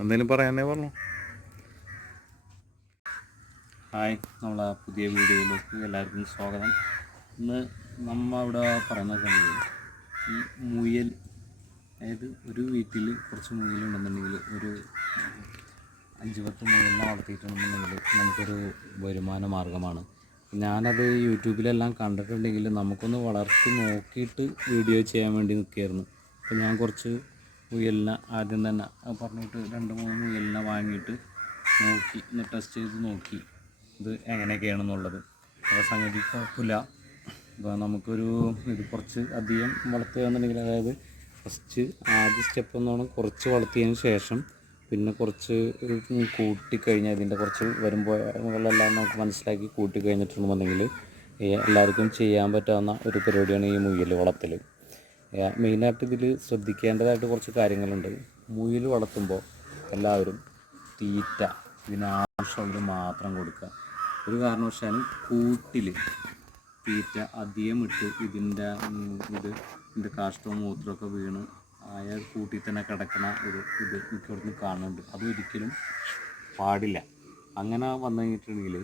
എന്തെങ്കിലും പറയാനേ പറഞ്ഞു. ഹായ്, നമ്മളെ പുതിയ വീഡിയോയിലേക്ക് എല്ലാവർക്കും സ്വാഗതം. ഇന്ന് ഇവിടെ പറയുന്നത് ഈ മുയൽ, അതായത് ഒരു വീട്ടിൽ കുറച്ച് മുയലുണ്ടെന്നുണ്ടെങ്കിൽ ഒരു 5-10 മുയലിനെ വളർത്തിയിട്ടുണ്ടെന്നുണ്ടെങ്കിൽ നമുക്കൊരു വരുമാന മാർഗ്ഗമാണ്. ഞാനത് യൂട്യൂബിലെല്ലാം കണ്ടിട്ടുണ്ടെങ്കിൽ നമുക്കൊന്ന് വളർത്തി നോക്കിയിട്ട് വീഡിയോ ചെയ്യാൻ വേണ്ടി നിൽക്കുകയായിരുന്നു. അപ്പോൾ ഞാൻ കുറച്ച് മുയലിനെ ആദ്യം തന്നെ പറഞ്ഞിട്ട് 2-3 മുയലിനെ വാങ്ങിയിട്ട് നോക്കി, ഒന്ന് ടെസ്റ്റ് ചെയ്ത് നോക്കി ഇത് എങ്ങനെയൊക്കെയാണെന്നുള്ളത്. അപ്പോൾ സംഗതി കുഴപ്പമില്ല. അപ്പോൾ നമുക്കൊരു ഇത് കുറച്ച് അധികം വളർത്തുകയാണെന്നുണ്ടെങ്കിൽ, അതായത് ആദ്യ സ്റ്റെപ്പ് എന്നോണം കുറച്ച് വളർത്തിയതിന് ശേഷം പിന്നെ കുറച്ച് കൂട്ടിക്കഴിഞ്ഞാൽ ഇതിൻ്റെ കുറച്ച് വരുമ്പോഴെല്ലാം നമുക്ക് മനസ്സിലാക്കി കൂട്ടിക്കഴിഞ്ഞിട്ടുണ്ടെന്നുണ്ടെങ്കിൽ എല്ലാവർക്കും ചെയ്യാൻ പറ്റാവുന്ന ഒരു പരിപാടിയാണ് ഈ മുയൽ വളർത്തൽ. മെയിനായിട്ട് ഇതിൽ ശ്രദ്ധിക്കേണ്ടതായിട്ട് കുറച്ച് കാര്യങ്ങളുണ്ട്. മുയൽ വളർത്തുമ്പോൾ എല്ലാവരും തീറ്റ ഇതിനാവശ്യമുള്ളത് മാത്രം കൊടുക്കുക. ഒരു കാരണവശാലും കൂട്ടിൽ തീറ്റ അധികം ഇട്ട് ഇതിൻ്റെ കാഷ്ടവും മൂത്രമൊക്കെ വീണ് ആയ കൂട്ടിൽ തന്നെ കിടക്കണ ഇത് മിക്കയിടത്തും കാണുന്നുണ്ട്. അതൊരിക്കലും പാടില്ല. അങ്ങനെ വന്നു കഴിഞ്ഞിട്ടുണ്ടെങ്കിൽ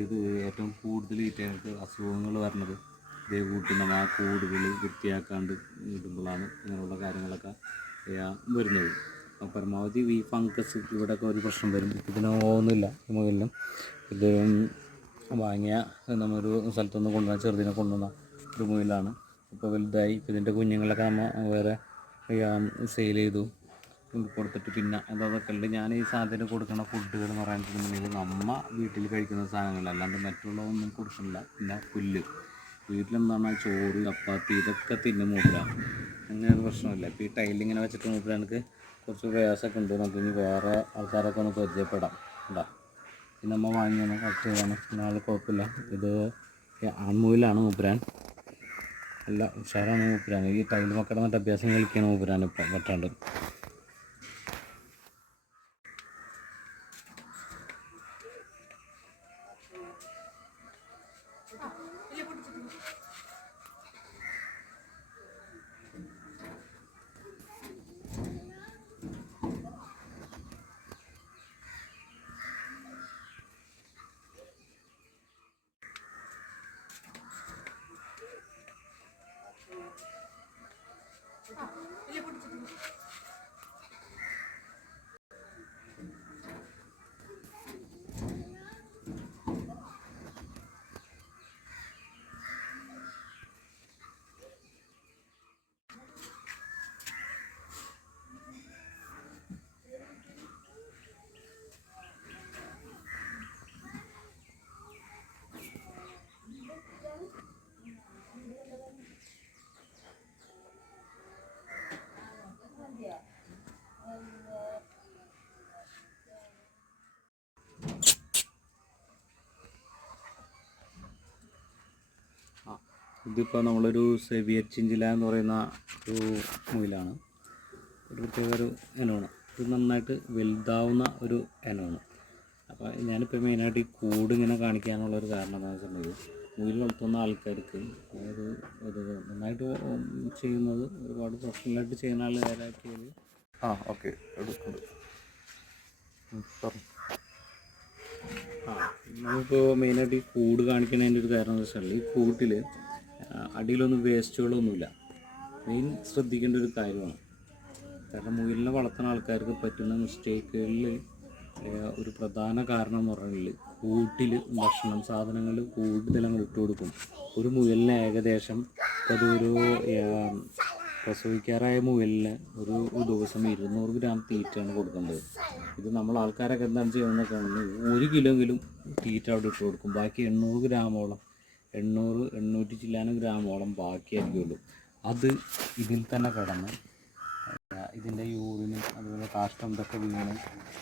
ഇത് ഏറ്റവും കൂടുതൽ ഈറ്റകൾക്ക് അസുഖങ്ങൾ വരുന്നത് ഇതേ കൂട്ടി നമ്മൾ ആ കൂടുകൾ വൃത്തിയാക്കാണ്ട് ഇടുമ്പോഴാണ് ഇങ്ങനെയുള്ള കാര്യങ്ങളൊക്കെ വരുന്നത്. അപ്പോൾ പരമാവധി ഈ ഫംഗസ് ഇവിടെയൊക്കെ ഒരു പ്രശ്നം വരും. ഇതിനൊന്നുമില്ല. ഈ മുയലിനും ഇത് വാങ്ങിയ നമ്മൊരു സ്ഥലത്തുനിന്ന് കൊണ്ടുവന്ന ചെറുതിനെ കൊണ്ടുവന്ന ഒരു മുയലാണ്. ഇപ്പോൾ വലുതായി. ഇപ്പോൾ ഇതിൻ്റെ കുഞ്ഞുങ്ങളൊക്കെ നമ്മൾ വേറെ സെയിൽ ചെയ്തു കൊടുത്തിട്ട് പിന്നെ അതൊക്കെ ഉണ്ട്. ഞാൻ ഈ സാധനം കൊടുക്കുന്ന ഫുഡുകൾ എന്ന് പറയുകയാണെന്നുണ്ടെങ്കിൽ നമ്മ വീട്ടിൽ കഴിക്കുന്ന സാധനങ്ങൾ, അല്ലാണ്ട് മറ്റുള്ളതൊന്നും കൊടുക്കുന്നില്ല. പിന്നെ പുല്ല് വീട്ടിലെന്താണ് ചോറ്, ചപ്പാത്തി ഇതൊക്കെ തിന്നു മൂപ്പരാണ്. അങ്ങനെ ഒരു പ്രശ്നമില്ല. ഇപ്പോൾ ഈ ടൈലിങ്ങനെ വെച്ചിട്ട് മൂപ്പരാൾക്ക് കുറച്ച് പ്രയാസമൊക്കെ ഉണ്ട്. നമുക്ക് ഇനി വേറെ ആൾക്കാരൊക്കെ ഒന്ന് പരിചയപ്പെടാം. ഉണ്ടാ പിന്നെ നമ്മൾ വാങ്ങിയാണ് കളക്ട് ചെയ്താണ്. പിന്നെ ആൾ കുഴപ്പമില്ല. ഇത് ആൺമുയിലാണ് മൂപ്പരാൻ. അല്ല ഉഷാറാണ് മൂപ്പരാൻ. ഈ ടൈൽ മക്കളുടെ മറ്റേ അഭ്യാസം കളിക്കുകയാണ് മൂപ്പരാൻ ഇപ്പം പറ്റാണ്ട്. ഇതിപ്പോൾ നമ്മളൊരു സെവിയർ ചിഞ്ചില എന്ന് പറയുന്ന ഒരു മുയലാണ്. ഒരു പ്രത്യേക ഒരു ഇനമാണ്. ഇത് നന്നായിട്ട് വലുതാവുന്ന ഒരു ഇനമാണ്. അപ്പോൾ ഞാനിപ്പോൾ മെയിനായിട്ട് ഈ കൂട് ഇങ്ങനെ കാണിക്കാനുള്ളൊരു കാരണം എന്താണെന്ന് വെച്ചിട്ടുണ്ടെങ്കിൽ, മുയൽ വളർത്തുന്ന ആൾക്കാർക്ക്, അതായത് ഇത് നന്നായിട്ട് ചെയ്യുന്നത്, ഒരുപാട് പ്രൊഫഷണലായിട്ട് ചെയ്യുന്ന ആൾക്കാരാക്കിയത് ഓക്കെ നമ്മളിപ്പോൾ മെയിനായിട്ട് ഈ കൂട് കാണിക്കുന്നതിൻ്റെ ഒരു കാരണം എന്താ വെച്ചാൽ, ഈ കൂട്ടിൽ അടിയിലൊന്നും വേസ്റ്റുകളൊന്നുമില്ല. മെയിൻ ശ്രദ്ധിക്കേണ്ട ഒരു കാര്യമാണ്. കാരണം മുയലിനെ വളർത്തുന്ന ആൾക്കാർക്ക് പറ്റുന്ന മിസ്റ്റേക്കുകളിൽ ഒരു പ്രധാന കാരണം എന്ന് പറഞ്ഞാൽ, കൂട്ടിൽ ഭക്ഷണം സാധനങ്ങൾ കൂടുതൽ അങ്ങ് ഇട്ട് കൊടുക്കും. ഒരു മുയലിന് ഏകദേശം അതൊരു പ്രസവിക്കാറായ മുയലിന് ഒരു ദിവസം 200 ഗ്രാം തീറ്റയാണ് കൊടുക്കേണ്ടത്. ഇത് നമ്മൾ ആൾക്കാരൊക്കെ എന്താണ് ചെയ്യുന്നതൊക്കെ 1 കിലോയെങ്കിലും തീറ്റ അവിടെ ഇട്ട് കൊടുക്കും. ബാക്കി 800 ഗ്രാമോളം 800 ചില്ലാനം ഗ്രാമോളം ബാക്കിയായിരിക്കുള്ളൂ. അത് ഇതിൽ തന്നെ കിടന്ന് ഇതിൻ്റെ യൂറിനും അതുപോലെ കാഷ്ടം ഇതൊക്കെ വീണ്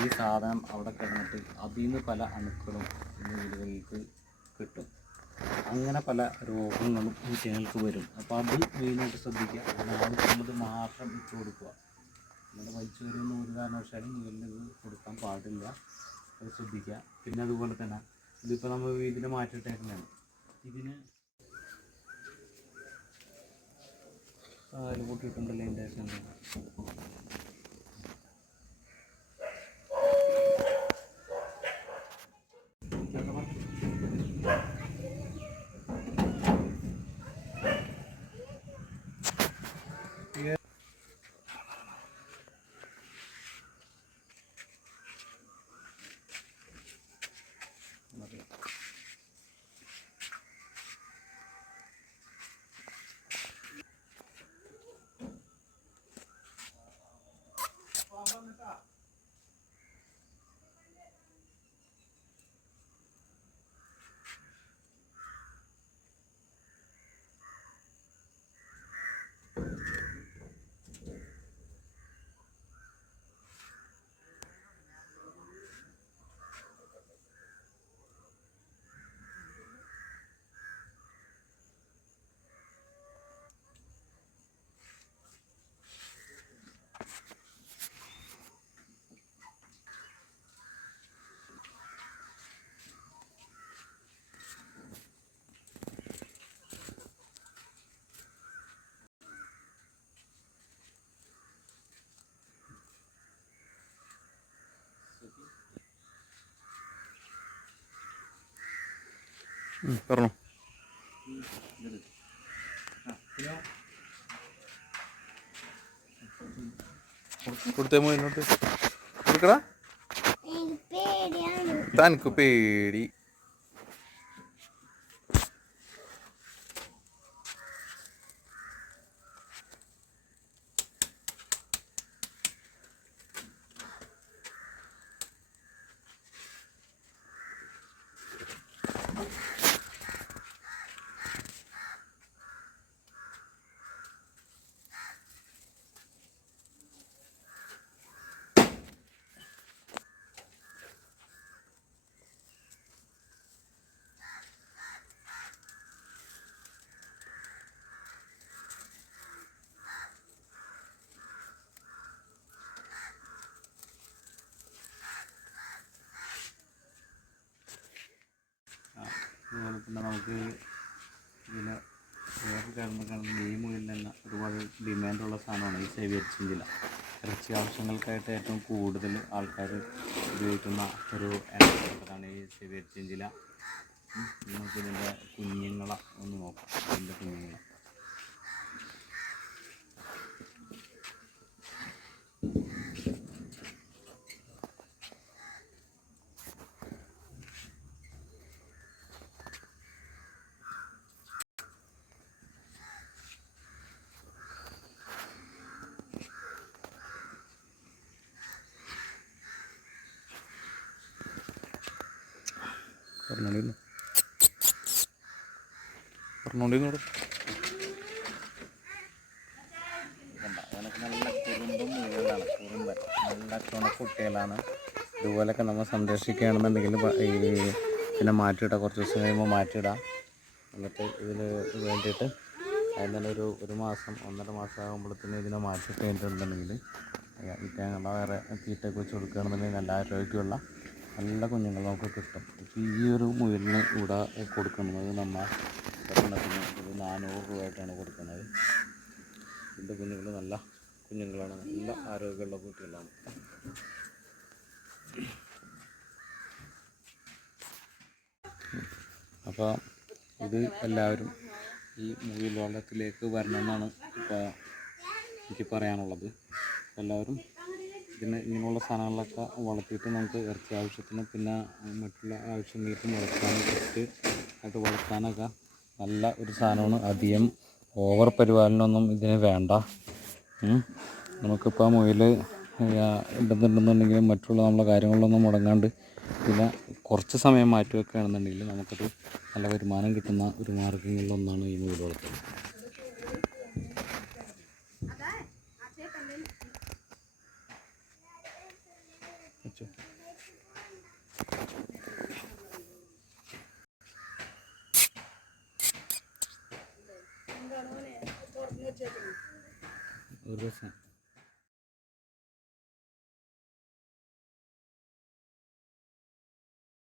ഈ സാധനം അവിടെ കിടന്നിട്ട് അതിൽ നിന്ന് പല അണുക്കളും വീടുകൾക്ക് കിട്ടും. അങ്ങനെ പല രോഗങ്ങളും ഈറ്റകൾക്ക് വരും. അപ്പോൾ അത് മെയിനായിട്ട് ശ്രദ്ധിക്കുക. ആവശ്യമുള്ളത് മാത്രം ഇട്ട് കൊടുക്കുക. അങ്ങനെ വലിച്ചു വരുന്ന ഒരു കാരണവശാലും മുയലിന് ഇത് കൊടുക്കാൻ പാടില്ല. അത് ശ്രദ്ധിക്കുക. പിന്നെ അതുപോലെ തന്നെ ഇതിപ്പോൾ നമ്മൾ ഇതിനെ മാറ്റിയിട്ടേക്കുന്നതാണ്. ഇതിന് കാല് പൊട്ടിയിട്ടുണ്ടല്ലോ. അതിൻ്റെ പറഞ്ഞോ. കൊടുത്തേ മുന്നോട്ട് കൊടുക്കടാ. തനിക്ക് പേടി. അതുപോലെ തന്നെ നമുക്ക് ഇതിന് വേറെ കാരണക്കാണെങ്കിൽ ഈ മുയലിന് തന്നെ ഒരുപാട് ഡിമാൻഡുള്ള സാധനമാണ് ഈ സേവിയർ ചിഞ്ചില. ഇറച്ചി ആവശ്യങ്ങൾക്കായിട്ട് ഏറ്റവും കൂടുതൽ ആൾക്കാർ ഉപയോഗിക്കുന്ന ഒരു ഇനമാണ് ഈ സേവിയർ ചിഞ്ചില. നമുക്കിതിൻ്റെ കുഞ്ഞുങ്ങളെ ഒന്ന് നോക്കാം. ഇതിൻ്റെ കുഞ്ഞുങ്ങളെ പറഞ്ഞോണ്ടിരുന്നോട്. അതിനൊക്കെ നല്ല കുറുമ്പും മുയലാണ്. കുറുമ്പൻ നല്ല ചുണക്കുട്ടികളാണ്. ഇതുപോലൊക്കെ നമ്മൾ സംരക്ഷിക്കുകയാണെന്നുണ്ടെങ്കിൽ പിന്നെ മാറ്റിയിടാം. കുറച്ച് ദിവസം കഴിയുമ്പോൾ മാറ്റിയിടാം. എന്നിട്ട് ഇതിന് വേണ്ടിയിട്ട് അതിന് തന്നെ ഒരു മാസം 1.5 മാസം ആകുമ്പോഴത്തേന് ഇതിനെ മാറ്റി കഴിഞ്ഞിട്ടുണ്ടെങ്കിൽ ഇറ്റങ്ങളെ വേറെ തീറ്റയൊക്കെ വെച്ച് കൊടുക്കുകയാണെന്നുണ്ടെങ്കിൽ നല്ല ആരോഗ്യമുള്ള നല്ല കുഞ്ഞുങ്ങൾ നമുക്ക് കിട്ടും. ഇപ്പോൾ ഈ ഒരു മുയലിന് ഇവിടെ കൊടുക്കുന്നത് നമ്മൾ ഒരെണ്ണത്തിന് ഒരു 400 രൂപയായിട്ടാണ് കൊടുക്കുന്നത്. ഇതിൻ്റെ കുഞ്ഞുങ്ങൾ നല്ല കുഞ്ഞുങ്ങളാണ്. നല്ല ആരോഗ്യമുള്ള കുട്ടികളാണ്. അപ്പോൾ ഇത് എല്ലാവരും ഈ മുയൽ വളത്തിലേക്ക് വരണമെന്നാണ് ഇപ്പോൾ എനിക്ക് പറയാനുള്ളത്. എല്ലാവരും ഇങ്ങനെയുള്ള സാധനങ്ങളൊക്കെ വളർത്തിയിട്ട് നമുക്ക് ഇറച്ചി ആവശ്യത്തിന് പിന്നെ മറ്റുള്ള ആവശ്യങ്ങൾക്കും വളർത്താനും ആയിട്ട് വളർത്താനൊക്കെ നല്ല ഒരു സാധനമാണ്. അധികം ഓവർ പരിപാലനമൊന്നും ഇതിന് വേണ്ട. നമുക്കിപ്പോൾ മുയൽ ഇടുന്നുണ്ടെന്നുണ്ടെങ്കിൽ മറ്റുള്ള നമ്മളെ കാര്യങ്ങളിലൊന്നും മുടങ്ങാണ്ട് പിന്നെ കുറച്ച് സമയം മാറ്റി വെക്കുകയാണെന്നുണ്ടെങ്കിൽ നമുക്കത് നല്ല വരുമാനം കിട്ടുന്ന ഒരു മാർഗ്ഗങ്ങളിലൊന്നാണ് ഈ മുയൽ വളർത്തൽ. ഒരു ദിവസം